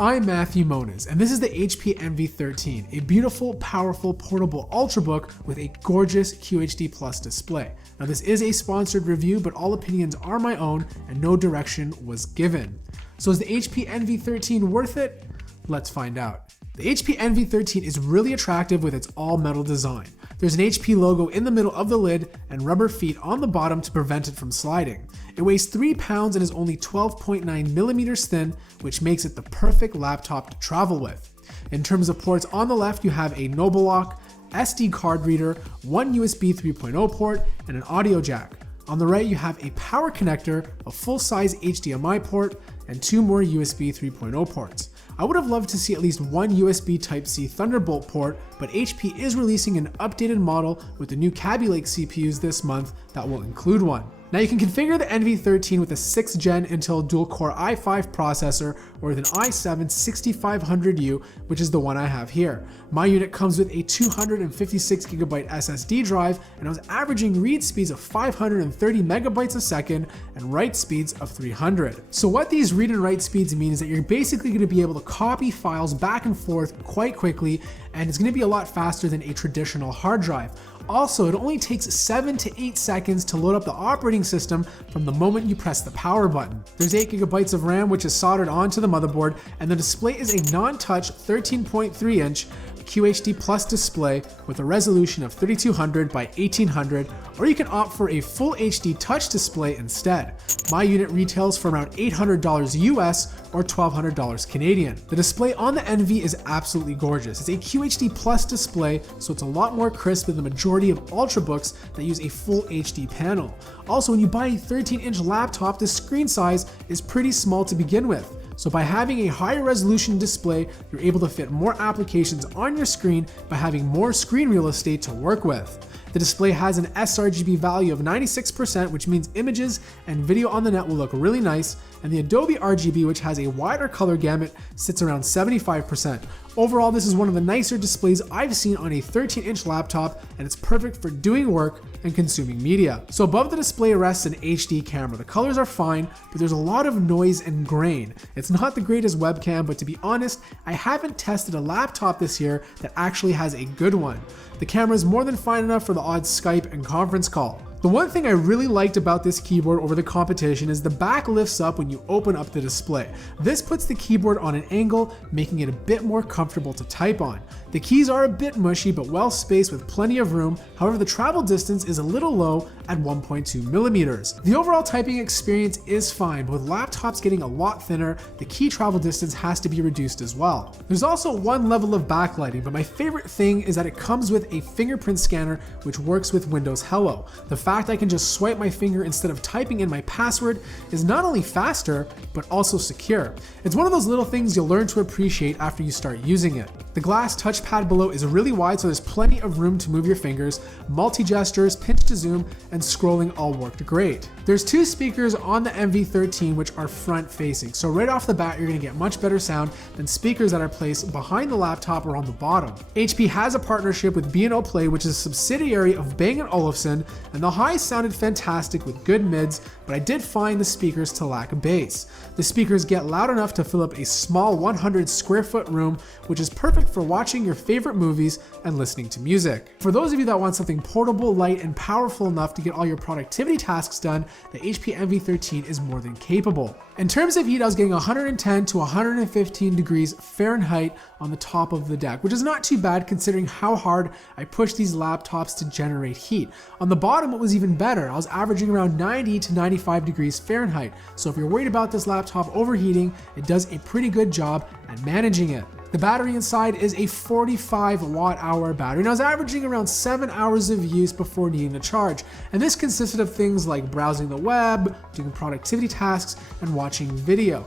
I'm Matthew Moniz, and this is the HP Envy 13, a beautiful, powerful, portable Ultrabook with a gorgeous QHD Plus display. Now this is a sponsored review, but all opinions are my own and no direction was given. So is the HP Envy 13 worth it? Let's find out. The HP Envy 13 is really attractive with its all-metal design. There's an HP logo in the middle of the lid and rubber feet on the bottom to prevent it from sliding. It weighs 3 pounds and is only 12.9 millimeters thin, which makes it the perfect laptop to travel with. In terms of ports, on the left you have a mobrog, SD card reader, one USB 3.0 port, and an audio jack. On the right you have a power connector, a full-size HDMI port, and 2 more USB 3.0 ports. I would have loved to see at least one USB Type-C Thunderbolt port, but HP is releasing an updated model with the new Kaby Lake CPUs this month that will include one. Now you can configure the Envy 13 with a 6th gen Intel dual-core i5 processor or with an i7-6500U, which is the one I have here. My unit comes with a 256GB SSD drive, and I was averaging read speeds of 530 megabytes a second and write speeds of 300. So what these read and write speeds mean is that you're basically going to be able to copy files back and forth quite quickly, and it's going to be a lot faster than a traditional hard drive. Also, it only takes 7 to 8 seconds to load up the operating system from the moment you press the power button. There's 8GB of RAM, which is soldered onto the motherboard, and the display is a non-touch 13.3-inch QHD Plus display with a resolution of 3200 by 1800, or you can opt for a full HD touch display instead. My unit retails for around $800 US or $1,200 Canadian. The display on the Envy is absolutely gorgeous. It's a QHD Plus display, so it's a lot more crisp than the majority of Ultrabooks that use a full HD panel. Also, when you buy a 13-inch laptop, the screen size is pretty small to begin with. So by having a higher resolution display, you're able to fit more applications on your screen by having more screen real estate to work with. The display has an sRGB value of 96%, which means images and video on the net will look really nice, and the Adobe RGB, which has a wider color gamut, sits around 75%. Overall, this is one of the nicer displays I've seen on a 13-inch laptop, and it's perfect for doing work and consuming media. So above the display rests an HD camera. The colors are fine, but there's a lot of noise and grain. It's not the greatest webcam, but to be honest, I haven't tested a laptop this year that actually has a good one. The camera is more than fine enough for the odd Skype and conference call. The one thing I really liked about this keyboard over the competition is the back lifts up when you open up the display. This puts the keyboard on an angle, making it a bit more comfortable to type on. The keys are a bit mushy but well spaced with plenty of room, however the travel distance is a little low at 1.2 millimeters. The overall typing experience is fine, but with laptops getting a lot thinner, the key travel distance has to be reduced as well. There's also one level of backlighting, but my favorite thing is that it comes with a fingerprint scanner which works with Windows Hello. The fact I can just swipe my finger instead of typing in my password is not only faster, but also secure. It's one of those little things you'll learn to appreciate after you start using it. The glass touchpad below is really wide, so there's plenty of room to move your fingers. Multi-gestures, pinch to zoom, and scrolling all worked great. There's 2 speakers on the Envy 13 which are front-facing, so right off the bat you're going to get much better sound than speakers that are placed behind the laptop or on the bottom. HP has a partnership with B&O Play, which is a subsidiary of Bang & Olufsen, and the highs sounded fantastic with good mids, but I did find the speakers to lack bass. The speakers get loud enough to fill up a small 100 square foot room, which is perfect for watching your favorite movies and listening to music. For those of you that want something portable, light, and powerful enough to get all your productivity tasks done, the HP Envy 13 is more than capable. In terms of heat, I was getting 110 to 115 degrees Fahrenheit on the top of the deck, which is not too bad considering how hard I push these laptops to generate heat. On the bottom, it was even better. I was averaging around 90 to 95 degrees Fahrenheit. So if you're worried about this laptop overheating, it does a pretty good job at managing it. The battery inside is a 45 watt-hour battery, and I was averaging around 7 hours of use before needing to charge. And this consisted of things like browsing the web, doing productivity tasks, and watching video.